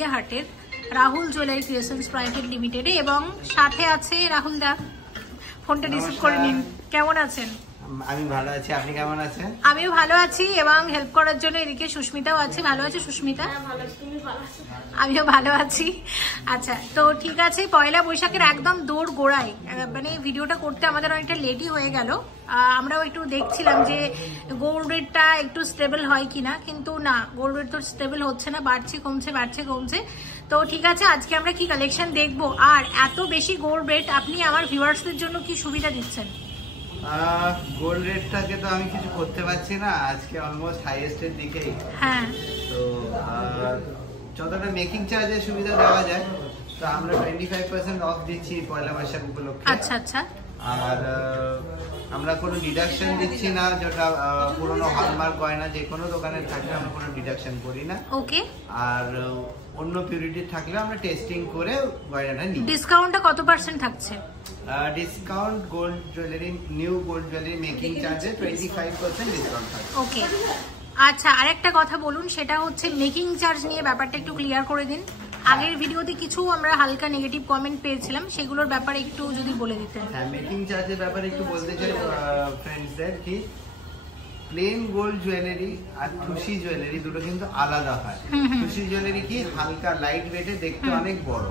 গড়িয়াহাটের Rahul jewellery creations private লিমিটেডে, এবং সাথে আছে রাহুল দা। ফোনটা রিসিভ করে নিন। কেমন আছেন? আমি ভালো আছি, আপনি কেমন আছেন? আমিও ভালো আছি, এবং হেল্প করার জন্য এদিকে সুস্মিতাও আছে। ভালো আছে সুস্মিতা? আমিও ভালো আছি। আচ্ছা, তো ঠিক আছে, পয়লা বৈশাখের একদম দৌড় গোড়ায় মানে ভিডিওটা করতে আমাদের অনেকটা লেটই হয়ে গেল। আমরাও একটু দেখছিলাম যে গোল্ড রেটটা একটু স্টেবল হয় কিনা, কিন্তু না, গোল্ড রেট তো স্টেবল হচ্ছে না, বাড়ছে কমছে বাড়ছে কমছে। তো ঠিক আছে, আজকে আমরা কি কালেকশন দেখবো, আর এত বেশি গোল্ড রেট আপনি আমার ভিউয়ার্সদের জন্য কি সুবিধা দিচ্ছেন? গোল্ড রেটটাকে তো আমি কিছু করতে পারছি না, আজকে অলমোস্ট হাইয়েস্ট এর দিকেই। হ্যাঁ, তো যতটা মেকিং চার্জের সুবিধা দেওয়া যায়, তো আমরা 25% অফ দিচ্ছি পয়লা বৈশাখ উপলক্ষে। আচ্ছা আচ্ছা। আর আমরা কোনো ডিডাকশন দিচ্ছি না, যেটা পুরোনো হলমার্ক গয়না যে কোনো দোকানে থাকলে আমরা কোনো ডিডাকশন করি না। ওকে। আর অন্য পিউরিটি থাকলে আমরা টেস্টিং করে গয়নাটা নিই। ডিসকাউন্টটা কত % থাকছে? Discount gold jewellery, new gold jewellery making চার্জে 25% ডিসকাউন্ট থাকছে। ওকে। আচ্ছা, আরেকটা কথা বলুন, সেটা হচ্ছে মেকিং চার্জ নিয়ে ব্যাপারটা একটু ক্লিয়ার করে দিন। আগের ভিডিওতে কিছু আমরা হালকা নেগেটিভ কমেন্ট পেয়েছিলাম, সেগুলোর ব্যাপারে একটু যদি বলে দিতেন। হ্যাঁ, মেকিং চার্জের ব্যাপারে একটু বলতে চাই ফ্রেন্ডসদের কি প্লেন গোল্ড জুয়েলারি আর খুশি জুয়েলারি দুটো কিন্তু আলাদা হয়। খুশি জুয়েলারি কি হালকা লাইট ওয়েটে, দেখতে অনেক বড়।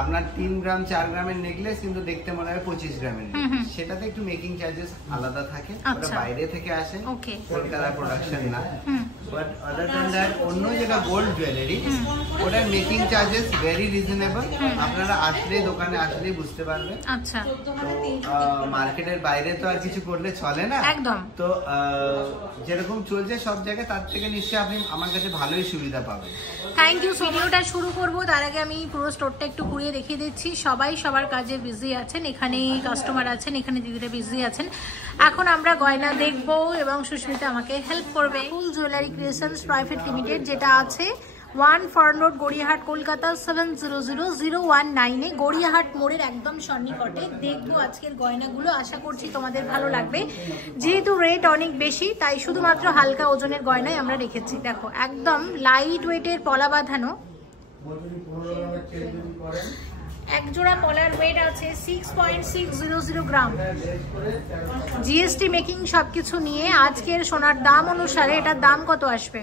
আপনার 3 গ্রাম 4 গ্রামের নেকলেস কিন্তু দেখতে মনে হয় 25 গ্রামের, সেটাতে একটু মেকিং চার্জেস আলাদা থাকে, ওটা বাইরে থেকে আসে, কলকাতা প্রোডাকশন না। বাট আদার দ্যান দ্যাট অন্য যেটা গোল্ড জুয়েলারি, ওটার মেকিং চার্জেস ভেরি রিজনেবল। আপনারা আসলে, দোকানে আসলে বুঝতে পারবেন। আচ্ছা, তো মার্কেটের বাইরে তো আর কিছু করলে চলে না একদম। তো যেরকম চলছে সব জায়গায়, তার থেকে নিশ্চয়ই আপনি আমার কাছে ভালোই সুবিধা পাবেন। Thank you. ভিডিওটা শুরু করবো তার আগে আমি পুরো স্টোরটা একটু ঘুরিয়ে দেখিয়ে দিচ্ছি। সবাই সবার কাজে বিজি আছেন, এখানে কাস্টমার আছেন, এখানে দিদিরা বিজি আছেন। এখন আমরা গয়না দেখবো এবং সুস্মিতা আমাকে হেল্প করবে। Rahul jewellery creations private limited, যেটা আছে 1 ফার্ন রোড, গড়িয়াহাট, কলকাতা 700019-এ, গড়িয়াহাট মোড়ের একদম সন্নিকটে। দেখবো আজকের গয়নাগুলো, আশা করছি তোমাদের ভালো লাগবে। যেহেতু রেট অনেক বেশি, তাই শুধুমাত্র হালকা ওজনের গয়নাই আমরা রেখেছি। দেখো, একদম লাইট ওয়েটের পলা বাঁধানো। এক জোড়া পলার ওয়েট আছে 6.600 গ্রাম। জিএসটি মেকিং সবকিছু নিয়ে আজকের সোনার দাম অনুসারে এটার দাম কত আসবে?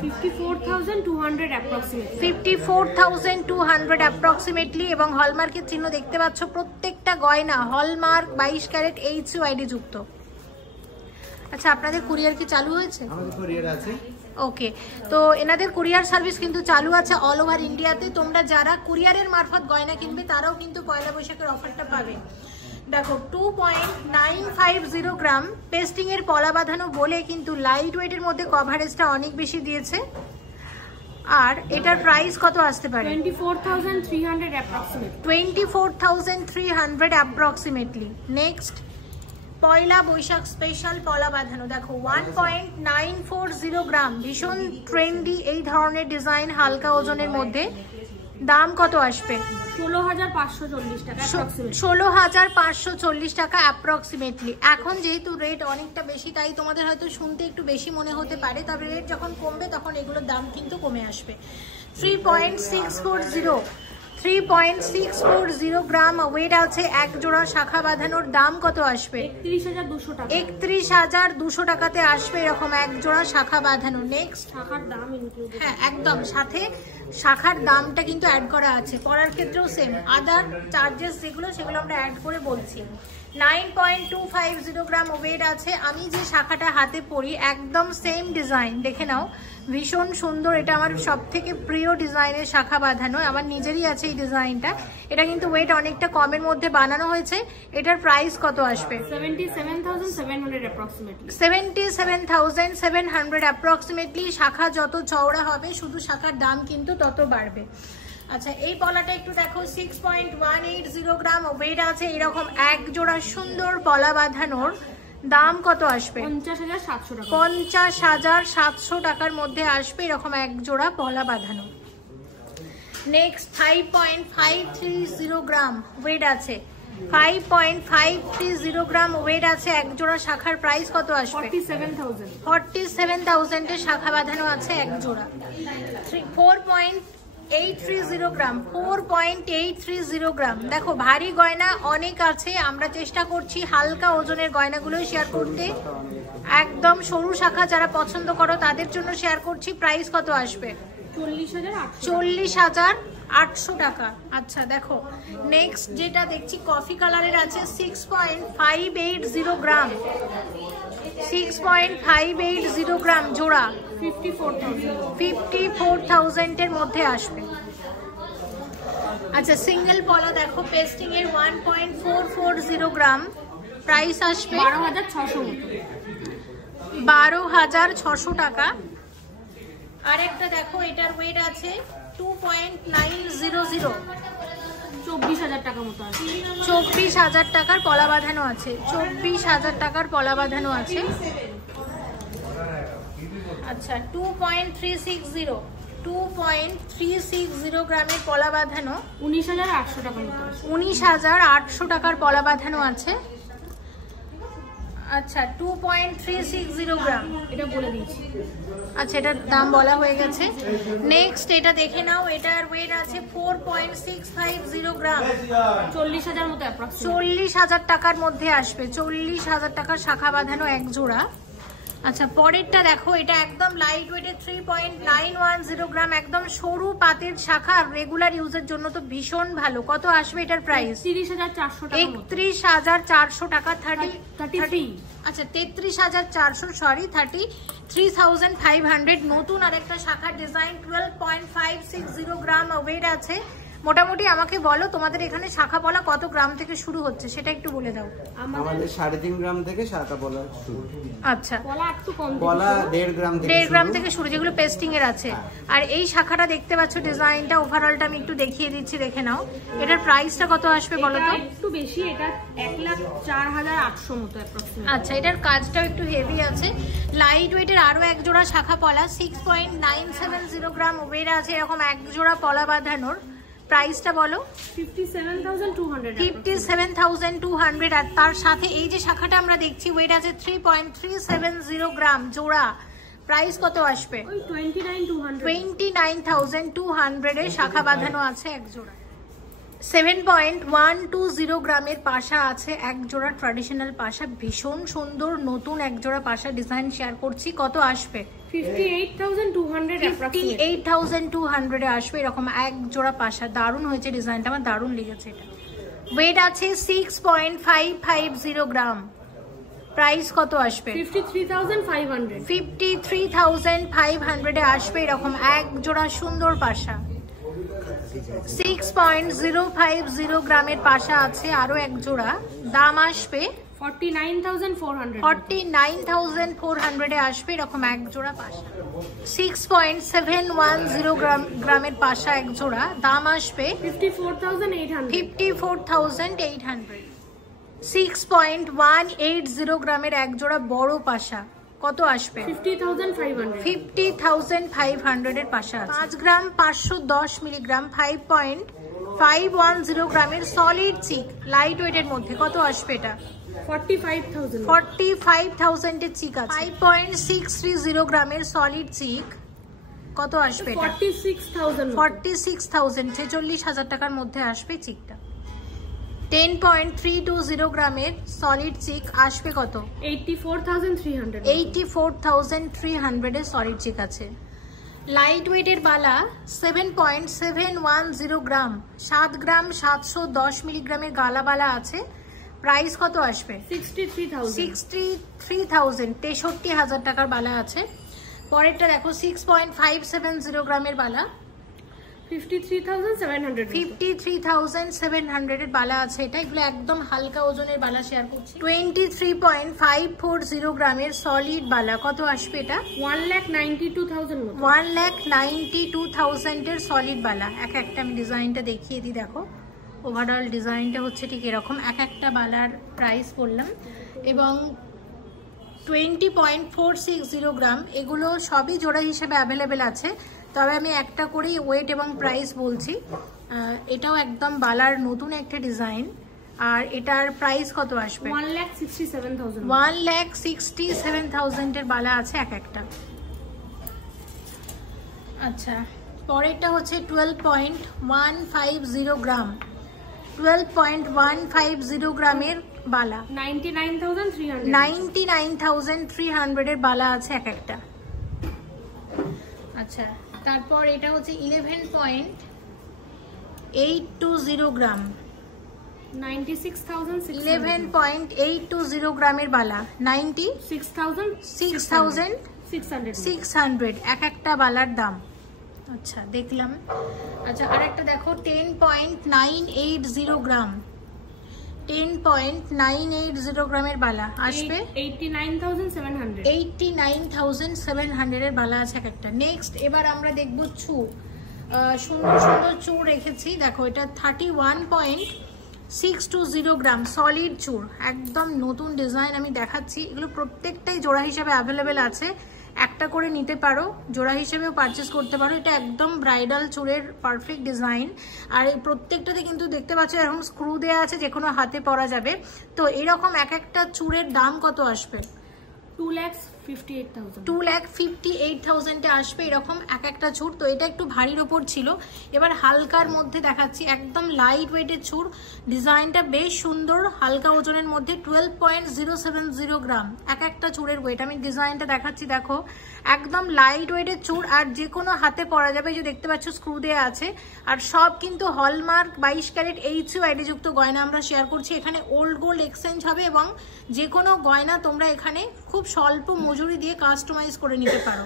54,200 অ্যাপ্রক্সিমেটলি। এবং হলমার্কের চিহ্ন দেখতে পাচ্ছ, প্রত্যেকটা গয়না হলমার্ক 22 ক্যারেট HUID যুক্ত। আচ্ছা, আপনাদের কুরিয়ার কি চালু হয়েছে? আমাদের কুরিয়ার আছে। ওকে, তো এনাদের কুরিয়ার সার্ভিস কিন্তু চালু আছে অল ওভার ইন্ডিয়াতে। তোমরা যারা কুরিয়ারের মারফত গয়না কিনবে তারাও কিন্তু পয়লা বৈশাখের অফারটা পাবে। দেখো, 2.950 গ্রাম পেস্টিং এর পলা বাঁধানো বলে কিন্তু লাইট ওয়েটের মধ্যে কভারেজটা অনেক বেশি দিয়েছে। আর এটার প্রাইস কত আসতে পারে? 24,300 অ্যাপ্রক্সিমেটলি। নেক্সট, পয়লা বৈশাখ স্পেশাল পলা বাঁধানো। দেখো, 1.940 গ্রাম, ভীষণ ট্রেন্ডি এই ধরনের ডিজাইন, হালকা ওজনের মধ্যে। দাম কত আসবে? 16,540 টাকা অ্যাপ্রক্সিমেটলি। এখন যেহেতু রেট অনেকটা বেশি, তাই তোমাদের হয়তো শুনতে একটু বেশি মনে হতে পারে, তবে রেট যখন কমবে তখন এগুলোর দাম কিন্তু কমে আসবে। 3.640 গ্রাম ওয়েট আছে এক জোড়া শাখা বাঁধানোর। দাম কত আসবে? 31,200 টাকাতে আসবে এরকম এক জোড়া শাখা বাঁধানো। নেক্সট, শাখার দাম ইনক্লুডেড। হ্যাঁ, একদম, সাথে শাখার দামটা কিন্তু অ্যাড করা আছে। পরার ক্ষেত্রেও সেম, আদার চার্জেস যেগুলো সেগুলো আমরা অ্যাড করে বলছি। 9.250 গ্রাম ওয়েট আছে। আমি যে শাখাটা হাতে পরি একদম সেম ডিজাইন, দেখে নাও, ভীষণ সুন্দর। এটা আমার সব থেকে প্রিয় ডিজাইনের শাখা বাঁধানো, আমার নিজেরই আছে এই ডিজাইনটা। এটা কিন্তু ওয়েট অনেকটা কমের মধ্যে বানানো হয়েছে। এটার প্রাইস কত আসবে? 77,700 অ্যাপ্রক্সিমেটলি। শাখা যত চওড়া হবে, শুধু শাখার দাম কিন্তু তত বাড়বে। আচ্ছা, এই পলাটা একটু দেখো, 6.180 গ্রাম ওয়েট আছে এরকম এক জোড়া সুন্দর পলা বাঁধানোর। দাম কত আসবে? 50,700 টাকার মধ্যে আসবে এরকম এক জোড়া পলা বাঁধানো। নেক্সট, 5.530 গ্রাম ওয়েট আছে, 5.530 গ্রাম ওয়েট আছে এক জোড়া শাখার। প্রাইস কত আসবে? 47,000 এর শাখা বাঁধানো আছে এক জোড়া। 4.5 4.830 গ্রাম, 4.830 গ্রাম। দেখো ভারী গয়না অনেক আছে, আমরা চেষ্টা করছি হালকা ওজনের গয়নাগুলোই শেয়ার করতে। একদম সরু শাখা যারা পছন্দ করো তাদের জন্য শেয়ার করছি। প্রাইস কত আসবে? 40,800 টাকা। আচ্ছা দেখো নেক্সট যেটা দেখছি কফি কালারের আছে, 6.580 গ্রাম, 6.580 গ্রাম জোড়া, 54,000 এর মধ্যে আসবে। আচ্ছা সিঙ্গেল পলা দেখো পেস্টিং এর 1.440 গ্রাম, প্রাইস আসবে 12,600 টাকা। আরেকটা দেখো এটার ওয়েট আছে 2.900, 24,000 টাকা মতো আছে। 24,000 টাকার পলা বাঁধানো আছে, 24,000 টাকার পলা বাঁধানো আছে। আচ্ছা 2.360 গ্রামের পলা বাঁধানো, 19,800 টাকা মতো আছে। 19,800 টাকার পলা বাঁধানো আছে। আচ্ছা 2.360 গ্রাম এটা বলে দিয়েছি। আচ্ছা এটার দাম বলা হয়ে গেছে। নেক্সট এটা দেখে নাও, এটার ওয়েট আছে 4.650 গ্রাম, 40,000 মতো অ্যাপ্রক্সিমেট। 40,000 টাকার মধ্যে আসবে, 40,000 টাকার শাখা বাঁধানো এক জোড়া। আচ্ছা পরেরটা দেখো, এটা একদম লাইট ওয়েটের 3.910 গ্রাম, একদম সরু পাতের শাখা, রেগুলার ইউজের জন্য তো ভীষণ ভালো। কত আসবে এটার প্রাইস? 30,400 টাকা। 31,400 টাকা। 33। আচ্ছা 33,400, সরি 33,500। নতুন আরেকটা শাখার ডিজাইন, 12.560 গ্রাম ওয়েট আছে। মোটামুটি আমাকে বলো তোমাদের এখানে শাখা পলা কত গ্রাম থেকে শুরু হচ্ছে সেটা একটু বলে দাও। আমাদের 3.5 গ্রাম থেকে শাখা পলা শুরু। আচ্ছা পলা একটু কম, পলা 1.5 গ্রাম থেকে 1.5 গ্রাম থেকে শুরু, যেগুলো পেস্টিং এর আছে। আর এই শাখাটা দেখতে পাচ্ছ ডিজাইনটা, ওভারঅলটা আমি একটু দেখিয়ে দিচ্ছি, দেখে নাও। এটার প্রাইসটা কত আসবে বলো তো? একটু বেশি, এটা 1,04,800 মতো অ্যাপ্রক্সিমেট। আচ্ছা এটার কাজটাও একটু হেভি আছে। লাইট ওয়েটের আরো এক জোড়া শাখা পলা, 6.970 গ্রাম ওয়েট আছে, এরকম এক জোড়া পলা বাঁধানোর। প্রাইসটা বলো? 57,200। 57,200। আর তার সাথে এই যে শাখাটা আমরা দেখছি ওয়েট আছে 3.370 গ্রাম জোড়া, প্রাইস কত আসবে? 29,200 এর শাখা বাঁধানো আছে এক জোড়া। 7.120 গ্রামের পাশা আছে এক জোড়া, ট্র্যাডিশনাল পাশা, ভীষণ সুন্দর। নতুন এক জোড়া পাশা ডিজাইন শেয়ার করছি, কত আসবে? 58,200 এ আসবে এরকম এক জোড়া পাশা। দারুণ হয়েছে ডিজাইনটা, আমার দারুণ লেগেছে এটা। ওয়েট আছে 6.550 গ্রাম, প্রাইস কত আসবে? 53,500। 53,500 আসবে এরকম এক জোড়া সুন্দর পাশা। 6.050 গ্রামের পাশা আছে আরো এক জোড়া, দাম আসবে 49,400। 49,400 আসবে এরকম এক জোড়া পাশা। 6.710 গ্রামের পাশা এক জোড়া, দাম আসবে 54,800। 54,800। 6.180 গ্রামের এক জোড়া বড় পাশা, কত আসবে? 50,500। 50,500 এর পাশা আছে। 5 গ্রাম 510 মিলিগ্রাম, 5.510 গ্রামের সলিড চিক, লাইট ওয়েটের মধ্যে, কত আসবে এটা? 45,000। 45,000 এর চিক আছে। 5.630 গ্রামের সলিড চিক, কত আসবে এটা? 46,000। 46,000, 46,000 টাকার মধ্যে আসবে চিকটা। 10.320 গ্রামের সলিড চিক আসবে কত? 84,300। 84,300 এর সলিড চিক আছে। লাইট ওয়েটের বালা 7.710 গ্রাম, 7 গ্রাম 710 মিলিগ্রামের গালা বালা আছে, প্রাইস কত আসবে? 63,000। 63,000, 63,000 টাকার বালা আছে। পরেরটা দেখো 6.570 গ্রামের বালা, 53,700। 53,700 এর বালা আছে এটা। এগুলো একদম হালকা ওজনের বালা শেয়ার করছি। 23.540 গ্রামের সলিড বালা, কত আসবে এটা? 1,92,000 মতো। 1,92,000 এর সলিড বালা। এক একটা আমি ডিজাইনটা দেখিয়ে দিই, দেখো ওভারঅল ডিজাইনটা হচ্ছে ঠিক এরকম। এক একটা বালার প্রাইস বললাম। এবং 20.460 গ্রাম, এগুলো সবই জোড়া হিসেবে অ্যাভেলেবেল আছে, তবে আমি একটা করেই ওয়েট এবং প্রাইস বলছি। এটাও একদম বালার নতুন একটা ডিজাইন। আর এটার প্রাইস কত আসবে? 1,67,000। 1,67,000 এর বালা আছে এক একটা। আচ্ছা পরেরটা হচ্ছে 12.150 গ্রাম, 12.150 গ্রামের বালা, 99,300 এর বালা আছে এক একটা। আচ্ছা, তারপর এটা হচ্ছে 11.820 গ্রাম, 11.820 গ্রামের বালা, 96,600 এক একটা বালার দাম। আচ্ছা, দেখলাম। আচ্ছা, আরেকটা দেখো 10.980 গ্রাম, 10.980 গ্রামের বালা আসবে 89,700 এর বালা আছে এক একটা। নেক্সট এবার আমরা দেখবো চূড়, সুন্দর সুন্দর চূড় রেখেছি। দেখো এটা 31.620 গ্রাম সলিড চূড়, একদম নতুন ডিজাইন আমি দেখাচ্ছি। এগুলো প্রত্যেকটাই জোড়া হিসাবে অ্যাভেলেবেল আছে, একটা করে নিতে পারো, জোড়া হিসেবেও পারচেস করতে পারো। এটা একদম ব্রাইডাল চূড়ের পারফেক্ট ডিজাইন। আর এই প্রত্যেকটাতে কিন্তু দেখতে পাচ্ছ এরকম স্ক্রু দেওয়া আছে, যে কোনো হাতে পরা যাবে। তো এরকম এক একটা চূড়ের দাম কত আসবে? 2,58,000 আসবে এরকম এক একটা চূড়। তো এটা একটু ভারীর ওপর ছিল, এবার হালকার মধ্যে দেখাচ্ছি, একদম লাইট ওয়েটের চূড়। ডিজাইনটা বেশ সুন্দর, হালকা ওজনের মধ্যে 12.070 গ্রাম এক একটা চূড়ের ওয়েট। আমি ডিজাইনটা দেখাচ্ছি, দেখো একদম লাইট ওয়েটের চূড়, আর যে কোনো হাতে পরা যাবে। যে দেখতে পাচ্ছ স্ক্রু দেওয়া আছে, আর সব কিন্তু হলমার্ক 22 ক্যারেট HUID যুক্ত গয়না আমরা শেয়ার করছি। এখানে ওল্ড গোল্ড এক্সচেঞ্জ হবে, এবং যে কোনো গয়না তোমরা এখানে খুব স্বল্প মজুরি দিয়ে কাস্টমাইজ করে নিতে পারো।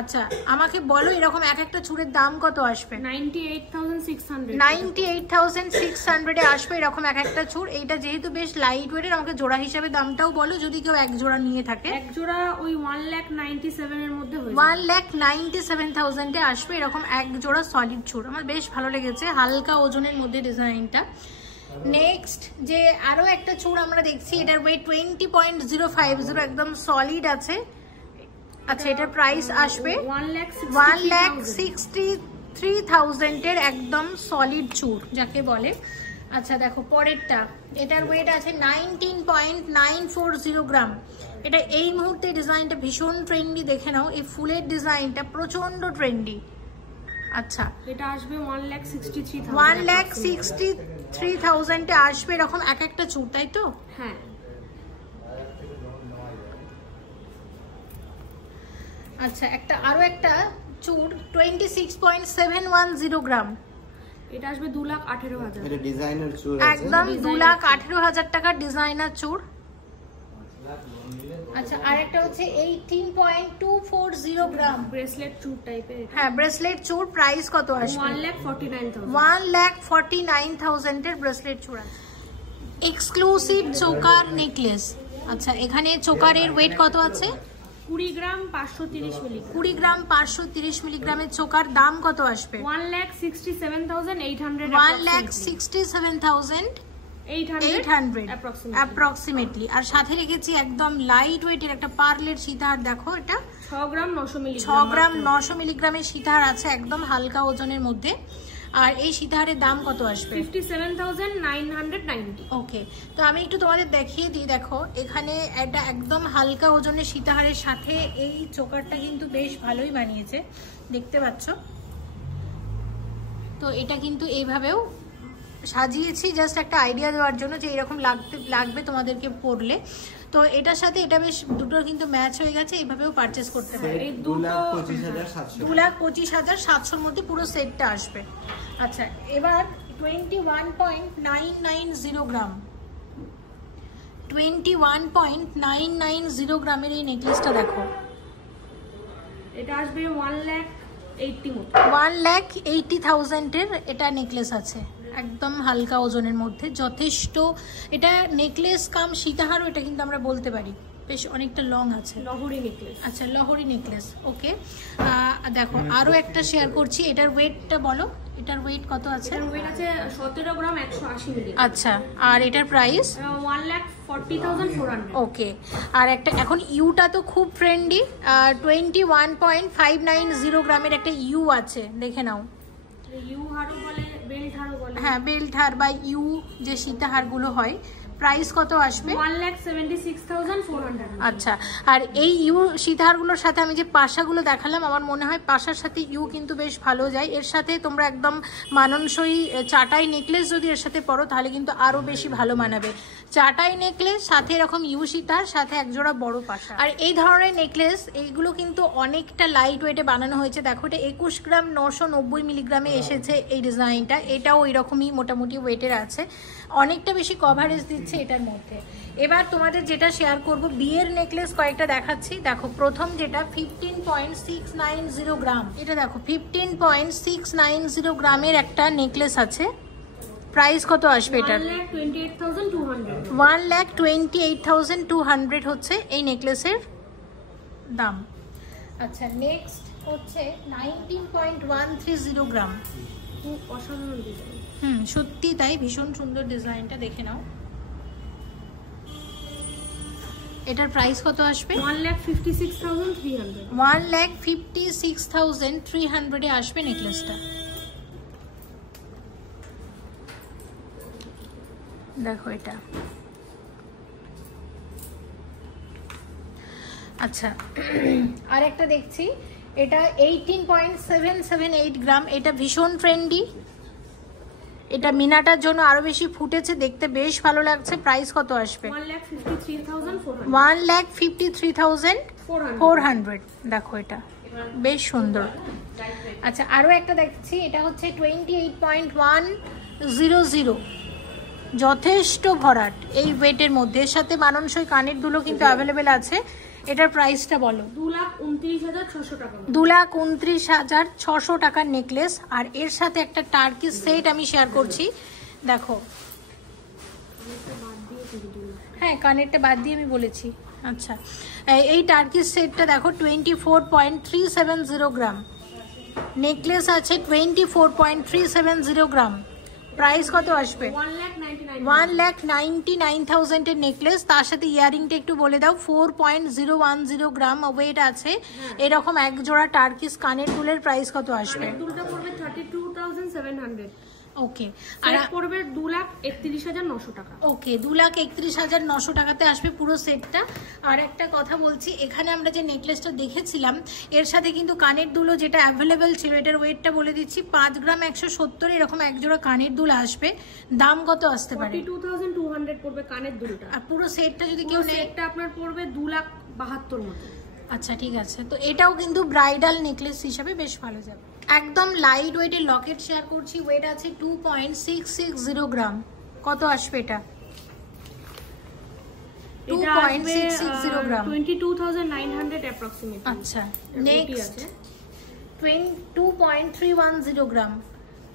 আচ্ছা, আমাকে বলো এরকম এক একটা চূড়ের দাম কত আসবে? 98,600 আসবে এরকম এক একটা চূড়। এইটা যেহেতু বেশ লাইট ওয়েটের, আমাকে জোড়া হিসাবে দামটাও বলো, যদি কেউ এক জোড়া নিয়ে থাকে। এক জোড়া ওই 1,97,000 এর মধ্যে হয়ে যাবে। 1,97,000 আসবে এরকম এক জোড়া সলিড চূড়। আমার বেশ ভালো লেগেছে, হালকা ওজনের মধ্যে ডিজাইনটা। নেক্সট যে আরো একটা চূড় আমরা দেখছি, এটার ওয়েট 20.050, একদম সলিড আছে। আচ্ছা, এটার প্রাইস আসবে 1,63,000 এর একদম সলিড চূড় যাকে বলে। আচ্ছা, দেখো পরেরটা, এটার ওয়েট আছে 19.940 গ্রাম। এটা এই মুহূর্তে ডিজাইনটা ভীষণ ট্রেন্ডি, দেখে নাও এই ফুলের ডিজাইনটা প্রচন্ড ট্রেন্ডি। আচ্ছা, এটা আসবে 1,63,000 আসবে এরকম এক একটা চূড়, তাই তো? হ্যাঁ। আচ্ছা, আরো একটা চূড় 26.710 গ্রাম, এটা আসবে 2,18,000। এটা ডিজাইনার চূড়, একদম 2,18,000 টাকার ডিজাইনার চূড়। আচ্ছা, আরেকটা হচ্ছে 18.240 গ্রাম ব্রেসলেট চূড় টাইপের। হ্যাঁ, ব্রেসলেট চূড়। প্রাইস কত আসবে? 1,49,000 এর ব্রেসলেট চূড় আছে। Exclusive choker necklace. আচ্ছা, এখানে চোকারের ওয়েট কত আছে? 20 গ্রাম 530 মিলিগ্রাম। 20 গ্রাম 530 মিলিগ্রামের চোকার দাম কত আসবে? 1,67,800 1,67,800 অ্যাপ্রক্সিমেটলি। আর সাথে রেখেছি একদম লাইট ওয়েটের একটা পার্লের সীতাহার। দেখো এটা 6 গ্রাম 900 মিলিগ্রামের সীতাহার আছে, একদম হালকা ওজনের মধ্যে। আর এই সীতাহারের দাম কত আসবে? 57,990। ওকে, তো আমি একটু তোমাদের দেখিয়ে দিই। দেখো এখানে এটা একদম হালকা ওজনের সীতাহারের সাথে এই চোকারটা কিন্তু বেশ ভালোই বানিয়েছে, দেখতে পাচ্ছ। তো এটা কিন্তু এইভাবেও সাজিয়েছি জাস্ট একটা আইডিয়া দেওয়ার জন্য যে এরকম লাগবে তোমাদেরকে পরলে। তো এটার সাথে এটা বেশ দুটো কিন্তু ম্যাচ হয়ে গেছে, এইভাবেও পারচেস করতে পারো। 2,25,700 মধ্যে পুরো সেটটা আসবে। আচ্ছা, এবার 21.990 গ্রাম, 21.990 গ্রামের এই নেকলেসটা দেখো। এটা আসবে 1,80,000 এর এটা নেকলেস আছে, একদম হালকা ওজনের মধ্যে, যথেষ্ট। এটা নেকলেস কাম সীতাহারও এটা কিন্তু আমরা বলতে পারি, বেশ অনেকটা লং আছে। লহরি নেকলেস। আচ্ছা, লহরি নেকলেস। ওকে, দেখো আরো একটা শেয়ার করছি। এটার ওয়েটটা বলো, এটার ওয়েট কত আছে? এটার ওয়েট আছে 17 গ্রাম 180 মিলিগ্রাম। আচ্ছা, আর এটার প্রাইস 1,40,400। ওকে, আর একটা এখন ইউটা তো খুব ট্রেন্ডি, 21.590 গ্রামের একটা ইউ আছে, দেখে নাও। ইউ হারও বলে, বেল্ট হারও বলে। হ্যাঁ, বেল্ট হার বা ইউ যে সীতাহারগুলো হয়, প্রাইস কত আসবে? 1,76,400। আচ্ছা, আর এই ইউ সীতাহারগুলোর সাথে আমি যে পাশাগুলো দেখালাম, আমার মনে হয় পাশার সাথে ইউ কিন্তু বেশ ভালো যায়। এর সাথে তোমরা একদম মানানসই চাটাই নেকলেস যদি এর সাথে পরো তাহলে কিন্তু আরো বেশি ভালো মানাবে। চাটাই নেকলেস সাথে এরকম ইউ সীতাহার সাথে একজোড়া বড় পাশা। আর এই ধরনের নেকলেস এইগুলো কিন্তু অনেকটা লাইট ওয়েটে বানানো হয়েছে। দেখো এটা 21 গ্রাম 990 মিলিগ্রামে এসেছে এই ডিজাইনটা। এটাও এরকমই মোটামুটি ওয়েটের আছে, অনেকটা বেশি কভারেজ দিচ্ছে এটার মধ্যে। এবার তোমাদের যেটা শেয়ার করব বিয়ের নেকলেস কয়েকটা দেখাচ্ছি। দেখো প্রথম যেটা 15.690 গ্রাম, এটা দেখো 15.690 গ্রামের একটা নেকলেস আছে। প্রাইস কত আসবে এটা? 1,28,200 হচ্ছে এই নেকলেসের দাম। আচ্ছা, নেক্সট হচ্ছে 19.130 গ্রাম। খুব অসাধারণ ডিজাইন। সত্যি তাই, ভীষণ সুন্দর ডিজাইনটা, দেখে নাও। এটার প্রাইস কত আসবে? 1,56,300। 1,56,300 এ আসবে নেকলেসটা। দেখো এটা। আচ্ছা, আর একটা দেখছি, এটা 18.778 গ্রাম। এটা ভীষণ ট্রেন্ডি, এটা মিনাটার জন্য আরো বেশি ফুটেছে, দেখতে বেশ ভালো লাগছে। প্রাইস কত আসবে? 1,53,400। দেখো এটা বেশ সুন্দর। আচ্ছা, আরো একটা দেখছি, এটা হচ্ছে 28.100, যথেষ্ট ভরাট এই ওয়েটের মধ্যে। এর সাথে মানানসই কানের দুলো কিন্তু অ্যাভেলেবেল আছে। এটার প্রাইসটা বলো। 2,29,600 টাকা। 2,29,600 টাকার নেকলেস। আর এর সাথে একটা টার্কি সেট আমি শেয়ার করছি, দেখো। হ্যাঁ, কানেরটা বাদ দিয়ে আমি বলেছি। আচ্ছা, এই টার্কি সেটটা দেখো 24.370 গ্রাম। নেকলেস আছে 24.370 গ্রাম। প্রাইস কত আসবে? 1,99,000 এর নেকলেস। তার সাথে ইয়ারিংটা একটু বলে দাও। 4.010 গ্রাম ওয়েট আছে। এরকম এক জোড়া টার্কিস কানের দুলের প্রাইস কত আসবে? দুলটা পড়বে 32,700। ওকে, আর পড়বে 2,31,900 টাকা। ওকে, 2,31,900 টাকাতে আসবে পুরো সেটটা। আর একটা কথা বলছি, এখানে আমরা যে নেকলেসটা দেখেছিলাম এর সাথে কিন্তু কানের দুলও যেটা অ্যাভেলেবেল ছিল, এটার ওয়েটটা বলে দিচ্ছি 5 গ্রাম 170। এরকম এক জোড়া কানের দুল আসবে। দাম কত আসতে পারে? 42,200 পড়বে কানের দুলটা। আর পুরো সেটটা যদি কেউ নেয়, সেটটা আপনার পড়বে 2,72,000 মতো। আচ্ছা, ঠিক আছে। তো এটাও কিন্তু ব্রাইডাল নেকলেস হিসাবে বেশ ভালো যাবে। একদম লাইট ওয়েটের লকেট শেয়ার করছি, ওয়েট আছে 2.660 গ্রাম। কত আসবে এটা? 2.660 গ্রাম, 22,900 অ্যাপ্রক্সিমেটলি। আচ্ছা, নেক্সট 2.310 গ্রাম,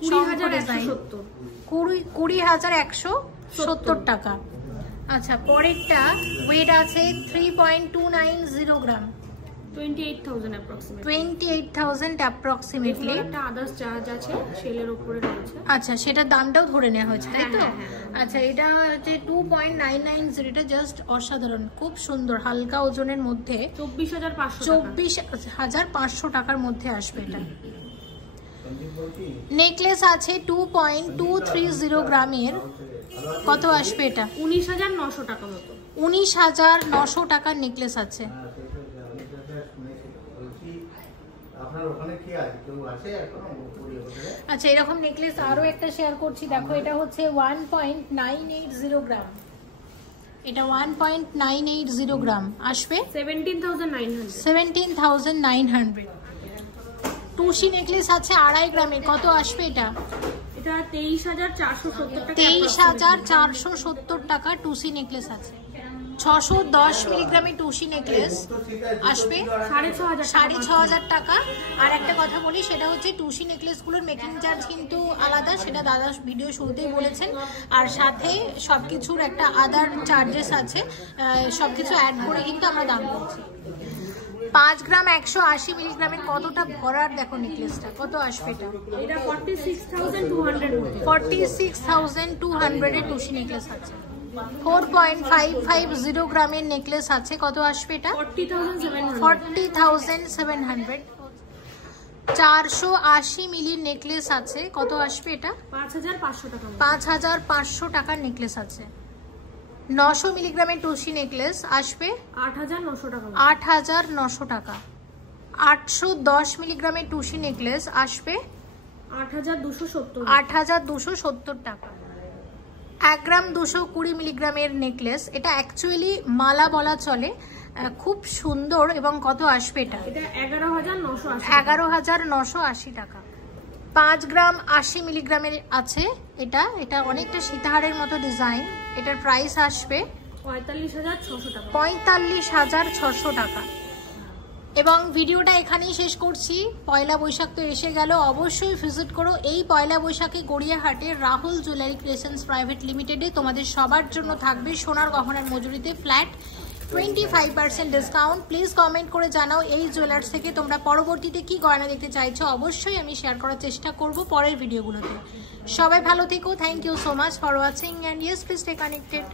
20,170 টাকা। আচ্ছা, পরেরটা ওয়েট আছে 3.290 গ্রাম, 28,000 অ্যাপ্রক্সিমেটলি। একটা আদার্স চার্জ আছে সেলের উপরে রয়েছে। আচ্ছা, সেটার দামটাও ধরে নেওয়া হয়েছে, তাই তো? হ্যাঁ। আচ্ছা, এটা হচ্ছে 2.990। এটা জাস্ট অসাধারণ, খুব সুন্দর, হালকা ওজনের মধ্যে 24,500 টাকার মধ্যে আসবে এটা। নেকলেস আছে 2.230 গ্রামের। কত আসবে এটা? 19,900 টাকা মতো। 19,900 টাকার নেকলেস আছে। আচ্ছা, এরকম নেকলেস আরো একটা শেয়ার করছি, দেখো। এটা হচ্ছে 1.980 গ্রাম। এটা 1.980 গ্রাম আসবে 17,900। টুসি নেকলেস আছে 2.5 গ্রামের। কত আসবে এটা? এটা 23,470 টাকা। 23,470 টাকা টুসি নেকলেস আছে। 610 মিলিগ্রামের টুসি নেকলেস আসবে 6,500 টাকা। আর একটা কথা বলি, সেটা হচ্ছে টুসি নেকলেসগুলোর মেকিং চার্জ কিন্তু আলাদা, সেটা দাদা ভিডিও শুরুতেই বলেছেন। আর সাথে সবকিছুর একটা আদার চার্জেস আছে, সবকিছু অ্যাড করে কিন্তু আমরা দাম বলছি। 5 গ্রাম 180 মিলিগ্রামের কতটা ভরার দেখো নেকলেসটা। কত আসবে এটা? এটা 46,200। 46,200 এর টুসি নেকলেস আছে। 4.550 গ্রামের নেকলেস আছে। কত আসবে এটা? 40,700। 480 মিলির নেকলেস আছে। কত আসবে এটা? 5,500 টাকা। 5,500 টাকার নেকলেস আছে। 900 মিলিগ্রামের টুসি নেকলেস আসবে 8,900 টাকা। 8,900 টাকা। 810 মিলিগ্রামের টুসি নেকলেস আসবে 8,270। 8,270 টাকা। 1 গ্রাম 220 মিলিগ্রামের নেকলেস, এটা অ্যাকচুয়ালি মালা বলা চলে, খুব সুন্দর। এবং কত আসবে এটা? এটা 11,980। 11,980 টাকা। 5 গ্রাম 80 মিলিগ্রামের আছে এটা, এটা অনেকটা সীতাহারের মতো ডিজাইন। এটার প্রাইস আসবে 45,600 টাকা। 45,600 টাকা। এবং ভিডিওটা এখানেই শেষ করছি। পয়লা বৈশাখ তো এসে গেল, অবশ্যই ভিজিট করো এই পয়লা বৈশাখে গড়িয়াহাটে রাহুল জুয়েলারি ক্রিয়েশনস প্রাইভেট লিমিটেডে। তোমাদের সবার জন্য থাকবে সোনার গহনার মজুরিতে ফ্ল্যাট 25% ডিসকাউন্ট। প্লিজ কমেন্ট করে জানাও এই জুয়েলার্স থেকে তোমরা পরবর্তীতে কি গয়না দেখতে চাইছো, অবশ্যই আমি শেয়ার করার চেষ্টা করব পরের ভিডিওগুলোতে। সবাই ভালো থেকো, thank you so much for watching and yes please stay connected.